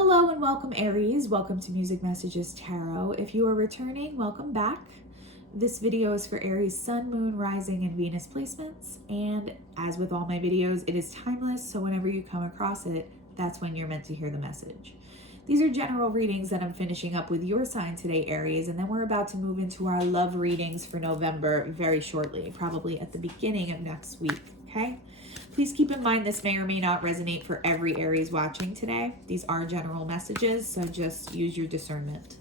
Hello and welcome, Aries. Welcome to Music Messages Tarot. If you are returning, welcome back. This video is for Aries Sun, Moon, Rising, and Venus placements. And as with all my videos, it is timeless, so whenever you come across it, that's when you're meant to hear the message. These are general readings that I'm finishing up with your sign today, Aries, and then we're about to move into our love readings for November very shortly, probably at the beginning of next week, okay? Please keep in mind this may or may not resonate for every Aries watching today. These are general messages, so just use your discernment.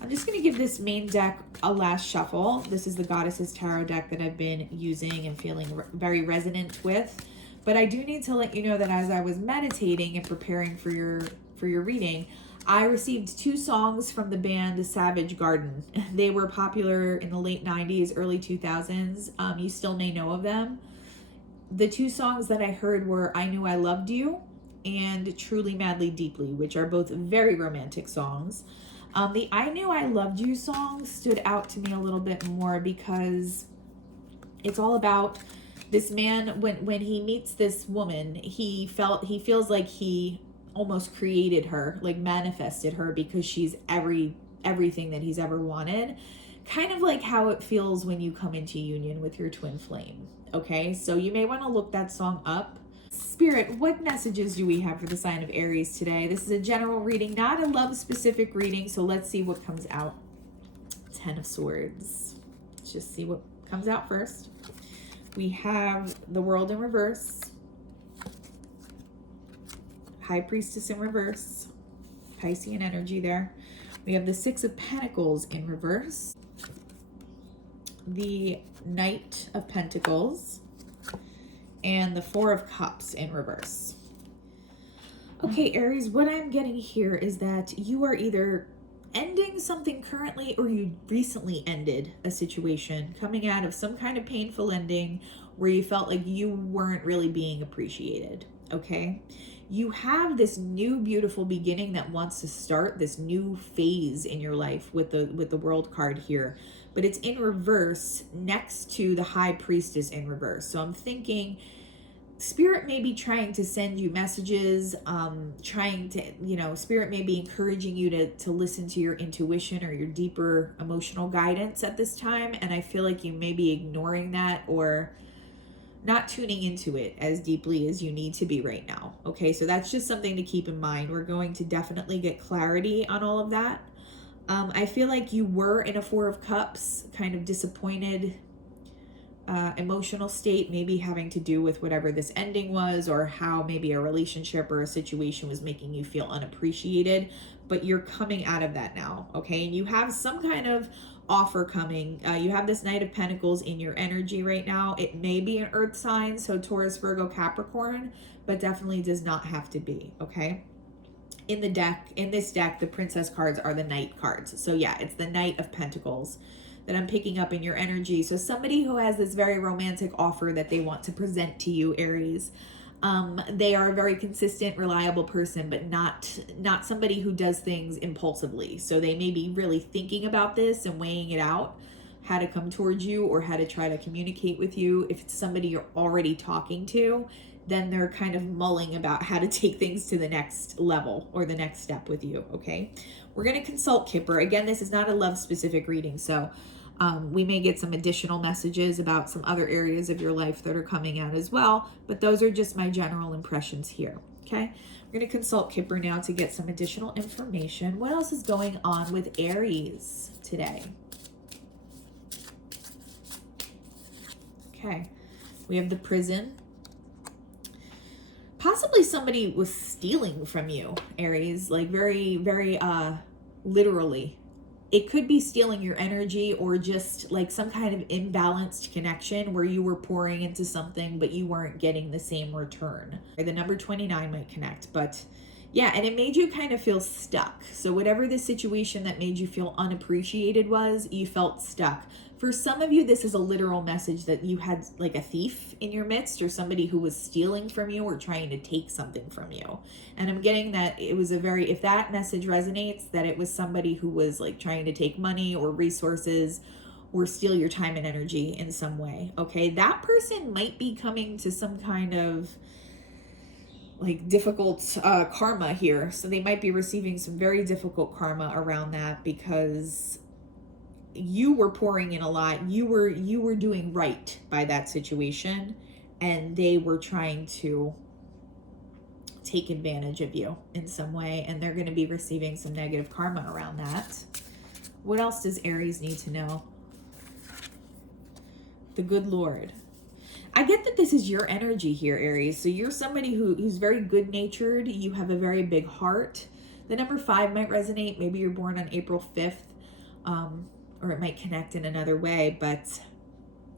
I'm just going to give this main deck a last shuffle. This is the Goddesses Tarot deck that I've been using and feeling very resonant with. But I do need to let you know that as I was meditating and preparing for your reading, I received two songs from the band The Savage Garden. They were popular in the late 90s, early 2000s. You still may know of them. The two songs that I heard were I Knew I Loved You and Truly Madly Deeply, which are both very romantic songs. The I Knew I Loved You song stood out to me a little bit more because it's all about this man. When he meets this woman, he feels like he almost created her, like manifested her, because she's everything that he's ever wanted. Kind of like how it feels when you come into union with your twin flame. Okay, so you may want to look that song up. Spirit, what messages do we have for the sign of Aries today? This is a general reading, not a love-specific reading, so let's see what comes out. Ten of Swords. Let's just see what comes out first. We have the World in reverse. High Priestess in reverse. Piscean energy there. We have the Six of Pentacles in reverse. The Knight of Pentacles, and the Four of Cups in reverse. Okay, Aries, what I'm getting here is that you are either ending something currently or you recently ended a situation, coming out of some kind of painful ending where you felt like you weren't really being appreciated, okay? You have this new beautiful beginning that wants to start this new phase in your life with the World card here, but it's in reverse next to the High Priestess in reverse. So I'm thinking Spirit may be trying to send you messages, Spirit may be encouraging you to listen to your intuition or your deeper emotional guidance at this time, and I feel like you may be ignoring that or not tuning into it as deeply as you need to be right now. Okay, so that's just something to keep in mind. We're going to definitely get clarity on all of that. I feel like you were in a Four of Cups, kind of disappointed emotional state, maybe having to do with whatever this ending was or how maybe a relationship or a situation was making you feel unappreciated, but you're coming out of that now, okay? And you have some kind of offer coming. You have this Knight of Pentacles in your energy right now. It may be an earth sign, so Taurus, Virgo, Capricorn, but definitely does not have to be, okay? In this deck, the Princess cards are the Knight cards. So yeah, it's the Knight of Pentacles that I'm picking up in your energy. So somebody who has this very romantic offer that they want to present to you, Aries. They are a very consistent, reliable person, but not somebody who does things impulsively. So they may be really thinking about this and weighing it out, how to come towards you or how to try to communicate with you. If it's somebody you're already talking to, then they're kind of mulling about how to take things to the next level or the next step with you, okay? We're going to consult Kipper. Again, this is not a love-specific reading, so we may get some additional messages about some other areas of your life that are coming out as well, but those are just my general impressions here, okay? We're going to consult Kipper now to get some additional information. What else is going on with Aries today? Okay, we have the Prison. Possibly somebody was stealing from you, Aries, like very, very literally. It could be stealing your energy or just like some kind of imbalanced connection where you were pouring into something, but you weren't getting the same return. The number 29 might connect, but yeah, and it made you kind of feel stuck. So whatever the situation that made you feel unappreciated was, you felt stuck. For some of you, this is a literal message that you had like a thief in your midst or somebody who was stealing from you or trying to take something from you. And I'm getting that it was if that message resonates, that it was somebody who was like trying to take money or resources or steal your time and energy in some way. Okay, that person might be coming to some kind of like difficult karma here. So they might be receiving some very difficult karma around that because you were pouring in a lot. You were doing right by that situation, and they were trying to take advantage of you in some way, and they're going to be receiving some negative karma around that. What else does Aries need to know? The good Lord. I get that this is your energy here, Aries. So you're somebody who's very good-natured. You have a very big heart. The number 5 might resonate. Maybe you're born on April 5th, or it might connect in another way. But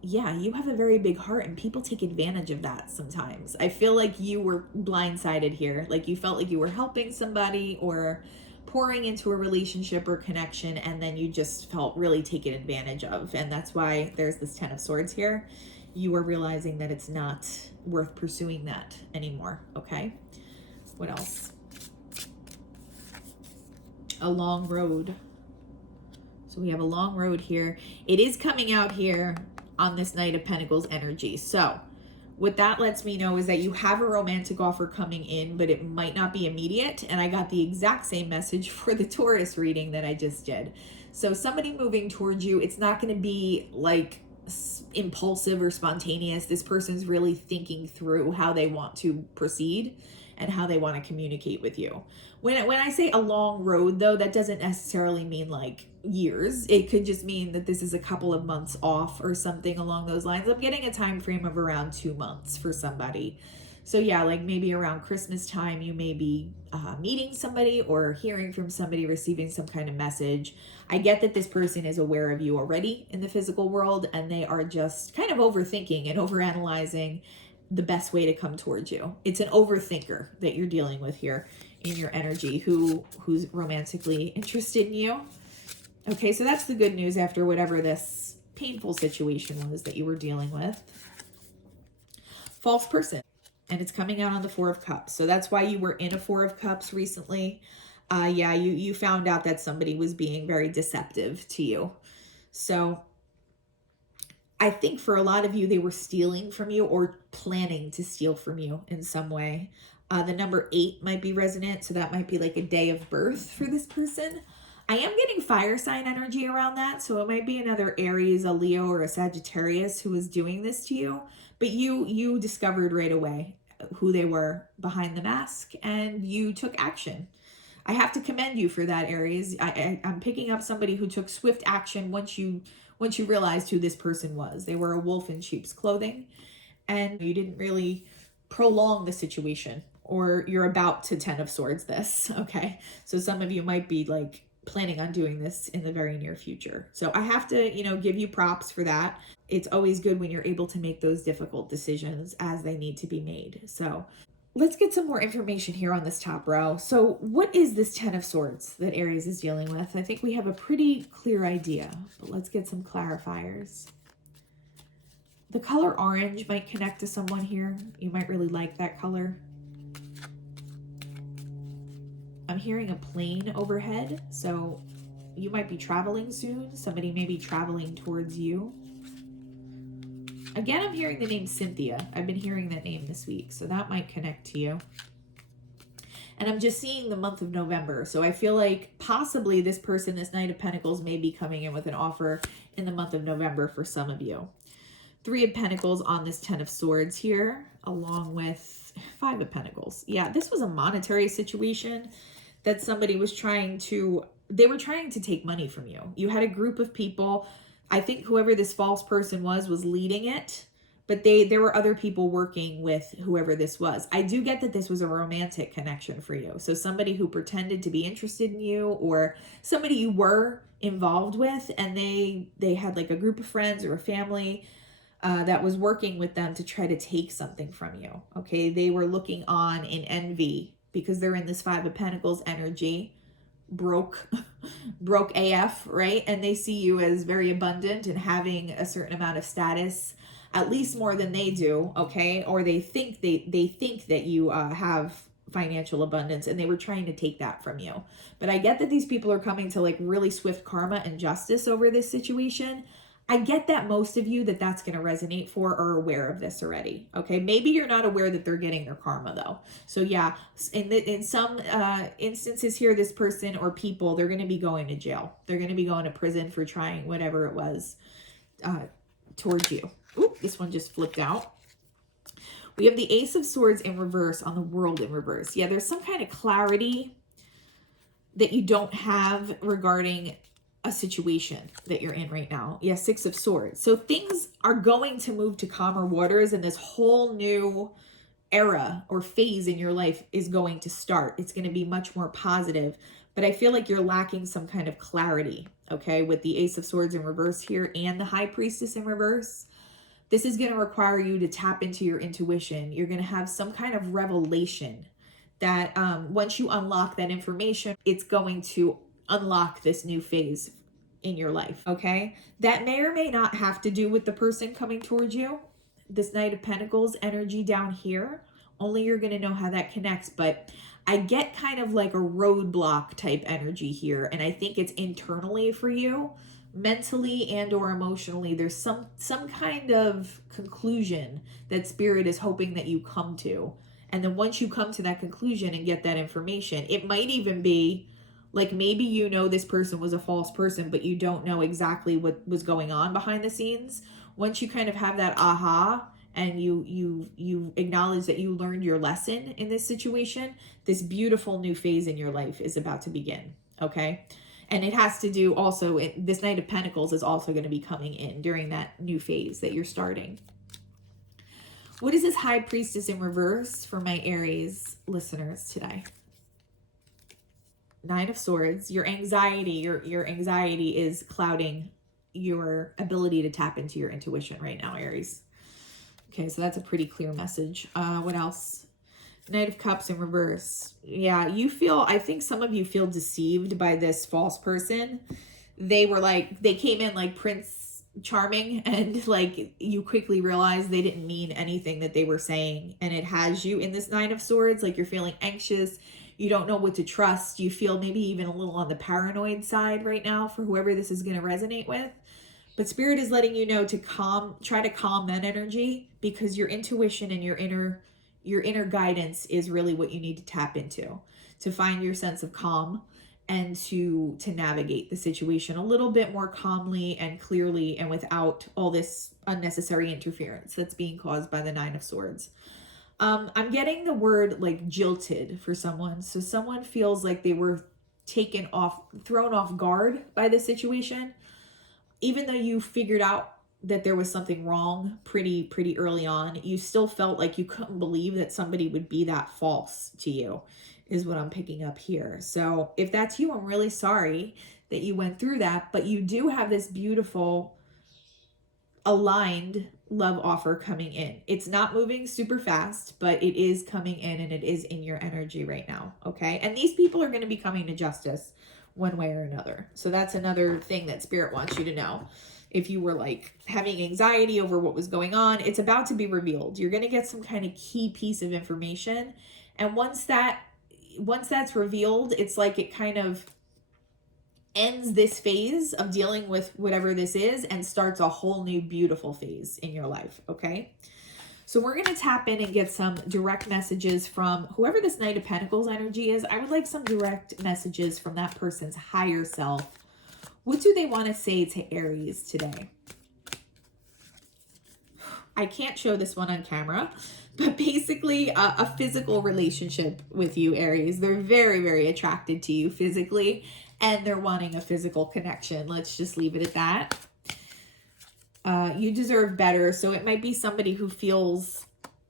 yeah, you have a very big heart, and people take advantage of that sometimes. I feel like you were blindsided here. Like you felt like you were helping somebody or pouring into a relationship or connection, and then you just felt really taken advantage of. And that's why there's this 10 of Swords here. You are realizing that it's not worth pursuing that anymore. Okay. What else? A long road. So we have a long road here. It is coming out here on this Knight of Pentacles energy. So what that lets me know is that you have a romantic offer coming in, but it might not be immediate. And I got the exact same message for the Taurus reading that I just did. So somebody moving towards you, it's not going to be like impulsive or spontaneous. This person's really thinking through how they want to proceed and how they want to communicate with you. When I say a long road, though, that doesn't necessarily mean like years. It could just mean that this is a couple of months off or something along those lines. I'm getting a time frame of around 2 months for somebody. So yeah, like maybe around Christmas time, you may be meeting somebody or hearing from somebody, receiving some kind of message. I get that this person is aware of you already in the physical world, and they are just kind of overthinking and overanalyzing the best way to come towards you. It's an overthinker that you're dealing with here in your energy who's romantically interested in you. Okay, so that's the good news after whatever this painful situation was that you were dealing with. False person. And it's coming out on the 4 of Cups. So that's why you were in a 4 of Cups recently. Yeah, you found out that somebody was being very deceptive to you. So I think for a lot of you, they were stealing from you or planning to steal from you in some way. The number 8 might be resonant. So that might be like a day of birth for this person. I am getting fire sign energy around that. So it might be another Aries, a Leo, or a Sagittarius who is doing this to you. But you discovered right away who they were behind the mask, and you took action. I have to commend you for that, Aries. I'm picking up somebody who took swift action once you realized who this person was. They were a wolf in sheep's clothing, and you didn't really prolong the situation, or you're about to 10 of Swords this, okay? So some of you might be like planning on doing this in the very near future. So I have to, give you props for that. It's always good when you're able to make those difficult decisions as they need to be made. So let's get some more information here on this top row. So what is this 10 of Swords that Aries is dealing with? I think we have a pretty clear idea, but let's get some clarifiers. The color orange might connect to someone here. You might really like that color. I'm hearing a plane overhead, so you might be traveling soon. Somebody may be traveling towards you. Again, I'm hearing the name Cynthia. I've been hearing that name this week, so that might connect to you. And I'm just seeing the month of November, so I feel like possibly this person, this Knight of Pentacles, may be coming in with an offer in the month of November for some of you. 3 of Pentacles on this 10 of Swords here, along with 5 of Pentacles. Yeah, this was a monetary situation that somebody was trying to take money from you. You had a group of people. I think whoever this false person was leading it, but there were other people working with whoever this was. I do get that this was a romantic connection for you. So somebody who pretended to be interested in you, or somebody you were involved with, and they had like a group of friends or a family that was working with them to try to take something from you. Okay, they were looking on in envy because they're in this 5 of Pentacles energy, broke AF, right? And they see you as very abundant and having a certain amount of status, at least more than they do, okay? Or they think that you have financial abundance, and they were trying to take that from you. But I get that these people are coming to like really swift karma and justice over this situation. I get that most of you that's going to resonate for are aware of this already. Okay, maybe you're not aware that they're getting their karma though. So yeah, in some instances here, this person or people, they're going to be going to jail. They're going to be going to prison for trying whatever it was towards you. Ooh, this one just flipped out. We have the Ace of Swords in reverse on the World in reverse. Yeah, there's some kind of clarity that you don't have regarding a situation that you're in right now. Yeah, Six of Swords. So things are going to move to calmer waters, and this whole new era or phase in your life is going to start. It's going to be much more positive, but I feel like you're lacking some kind of clarity, okay, with the Ace of Swords in reverse here and the High Priestess in reverse. This is going to require you to tap into your intuition. You're going to have some kind of revelation that once you unlock that information, it's going to unlock this new phase in your life, okay? That may or may not have to do with the person coming towards you. This Knight of Pentacles energy down here, only you're going to know how that connects, but I get kind of like a roadblock type energy here, and I think it's internally for you, mentally and or emotionally. There's some kind of conclusion that Spirit is hoping that you come to. And then once you come to that conclusion and get that information, it might even be like maybe you know this person was a false person, but you don't know exactly what was going on behind the scenes. Once you kind of have that aha and you acknowledge that you learned your lesson in this situation, this beautiful new phase in your life is about to begin, okay? And it has to do also, this Knight of Pentacles is also going to be coming in during that new phase that you're starting. What is this High Priestess in reverse for my Aries listeners today? Nine of Swords. Your anxiety, your anxiety is clouding your ability to tap into your intuition right now, Aries. Okay, so that's a pretty clear message. What else? Knight of Cups in reverse. Yeah, I think some of you feel deceived by this false person. They came in like Prince Charming, and like you quickly realize they didn't mean anything that they were saying, and it has you in this Nine of Swords. Like you're feeling anxious, you don't know what to trust, you feel maybe even a little on the paranoid side right now for whoever this is going to resonate with. But Spirit is letting you know to try to calm that energy, because your intuition and your inner guidance is really what you need to tap into to find your sense of calm and to navigate the situation a little bit more calmly and clearly and without all this unnecessary interference that's being caused by the Nine of Swords. I'm getting the word like jilted for someone. So someone feels like they were thrown off guard by this situation. Even though you figured out that there was something wrong pretty early on, you still felt like you couldn't believe that somebody would be that false to you, is what I'm picking up here. So if that's you, I'm really sorry that you went through that, but you do have this beautiful aligned love offer coming in. It's not moving super fast, but it is coming in, and it is in your energy right now, okay? And these people are going to be coming to justice one way or another. So that's another thing that Spirit wants you to know. If you were like having anxiety over what was going on, it's about to be revealed. You're going to get some kind of key piece of information. And once that's revealed, it's like it kind of ends this phase of dealing with whatever this is and starts a whole new beautiful phase in your life, okay? So we're going to tap in and get some direct messages from whoever this Knight of Pentacles energy is. I would like some direct messages from that person's higher self. What do they want to say to Aries today? I can't show this one on camera, but basically a physical relationship with you, Aries. They're very, very attracted to you physically, and they're wanting a physical connection. Let's just leave it at that. You deserve better. So it might be somebody who feels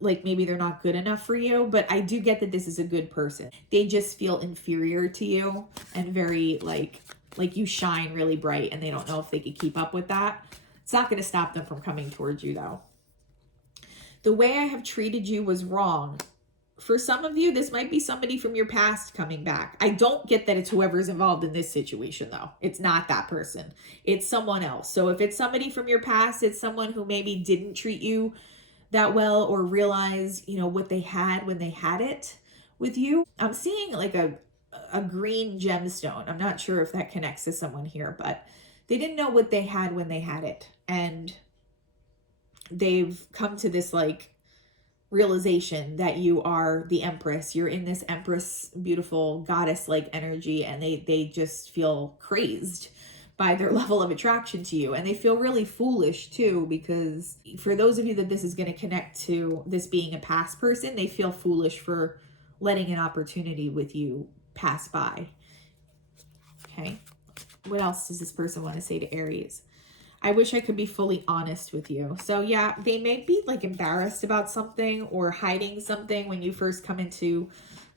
like maybe they're not good enough for you, but I do get that this is a good person. They just feel inferior to you and very like you shine really bright, and they don't know if they could keep up with that. It's not going to stop them from coming towards you though. The way I have treated you was wrong. For some of you, this might be somebody from your past coming back. I don't get that it's whoever's involved in this situation, though. It's not that person. It's someone else. So if it's somebody from your past, it's someone who maybe didn't treat you that well or realize, what they had when they had it with you. I'm seeing like a green gemstone. I'm not sure if that connects to someone here, but they didn't know what they had when they had it. And they've come to this like realization that you are the Empress. You're in this Empress, beautiful goddess like energy, and they just feel crazed by their level of attraction to you. And they feel really foolish too, because for those of you that this is going to connect to, this being a past person, they feel foolish for letting an opportunity with you pass by. Okay. What else does this person want to say to Aries? I wish I could be fully honest with you. So yeah, they may be like embarrassed about something or hiding something when you first come into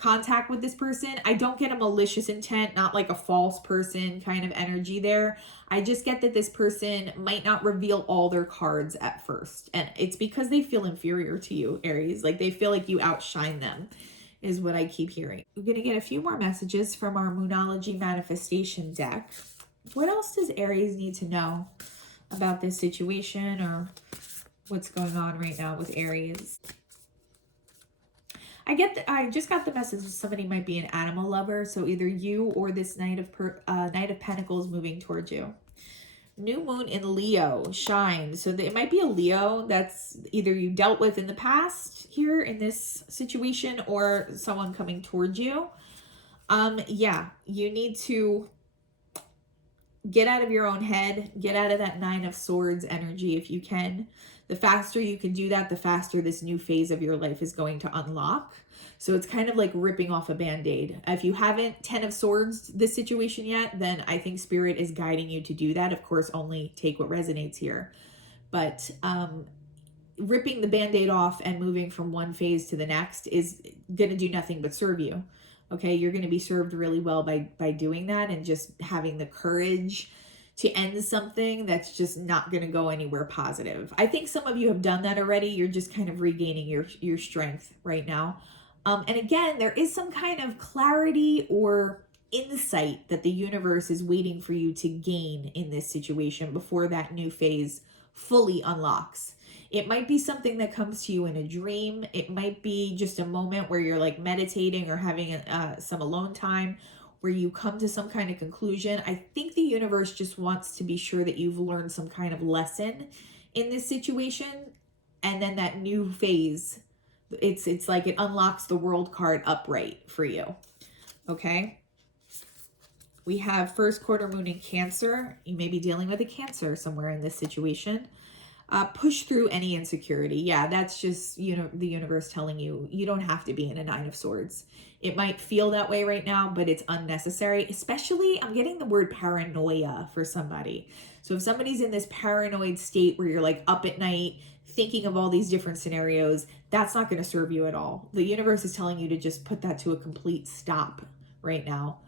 contact with this person. I don't get a malicious intent, not like a false person kind of energy there. I just get that this person might not reveal all their cards at first. And it's because they feel inferior to you, Aries. Like they feel like you outshine them, is what I keep hearing. We're going to get a few more messages from our Moonology Manifestation deck. What else does Aries need to know about this situation or what's going on right now with Aries? I just got the message that somebody might be an animal lover, so either you or this Knight of Pentacles moving towards you. New moon in Leo, shine. So it might be a Leo that's either you dealt with in the past here in this situation or someone coming towards you. Yeah, you need to get out of your own head, get out of that Nine of Swords energy if you can. The faster you can do that, the faster this new phase of your life is going to unlock. So it's kind of like ripping off a band-aid. If you haven't 10 of Swords this situation yet, then I think Spirit is guiding you to do that. Of course, only take what resonates here. But ripping the band-aid off and moving from one phase to the next is going to do nothing but serve you. Okay, you're going to be served really well by doing that and just having the courage to end something that's just not going to go anywhere positive. I think some of you have done that already. You're just kind of regaining your strength right now. And again, there is some kind of clarity or insight that the universe is waiting for you to gain in this situation before that new phase fully unlocks. It might be something that comes to you in a dream. It might be just a moment where you're like meditating or having some alone time where you come to some kind of conclusion. I think the universe just wants to be sure that you've learned some kind of lesson in this situation. And then that new phase, it's like it unlocks the world card upright for you. Okay. We have first quarter moon in Cancer. You may be dealing with a Cancer somewhere in this situation. Push through any insecurity. Yeah, that's just, the universe telling you, you don't have to be in a Nine of Swords. It might feel that way right now, but it's unnecessary. Especially, I'm getting the word paranoia for somebody. So if somebody's in this paranoid state where you're like up at night, thinking of all these different scenarios, that's not going to serve you at all. The universe is telling you to just put that to a complete stop right now,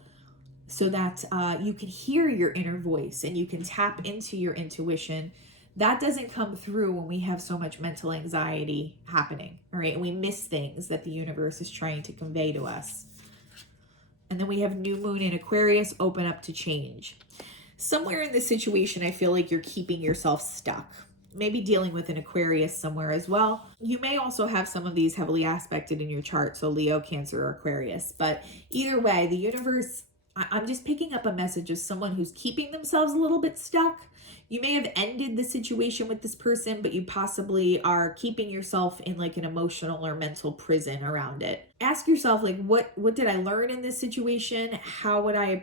so that you can hear your inner voice and you can tap into your intuition. That doesn't come through when we have so much mental anxiety happening, all right? And we miss things that the universe is trying to convey to us. And then we have new moon in Aquarius, open up to change. Somewhere in this situation, I feel like you're keeping yourself stuck. Maybe dealing with an Aquarius somewhere as well. You may also have some of these heavily aspected in your chart, so Leo, Cancer, or Aquarius. But either way, the universe, I'm just picking up a message of someone who's keeping themselves a little bit stuck. You may have ended the situation with this person, but you possibly are keeping yourself in like an emotional or mental prison around it. Ask yourself, like, what did I learn in this situation? How would I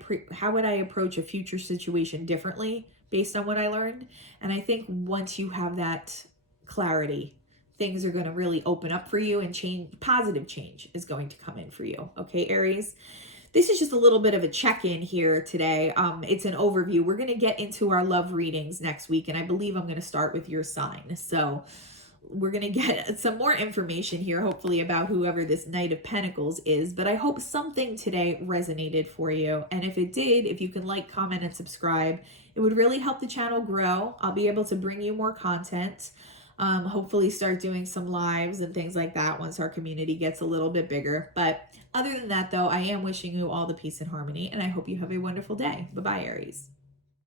approach a future situation differently based on what I learned? And I think once you have that clarity, things are going to really open up for you, and positive change is going to come in for you. Okay, Aries? This is just a little bit of a check-in here today. It's an overview. We're going to get into our love readings next week, and I believe I'm going to start with your sign. So we're going to get some more information here, hopefully, about whoever this Knight of Pentacles is. But I hope something today resonated for you. And if it did, if you can like, comment, and subscribe, it would really help the channel grow. I'll be able to bring you more content. Hopefully start doing some lives and things like that once our community gets a little bit bigger. But other than that, though, I am wishing you all the peace and harmony, and I hope you have a wonderful day. Bye-bye, Aries.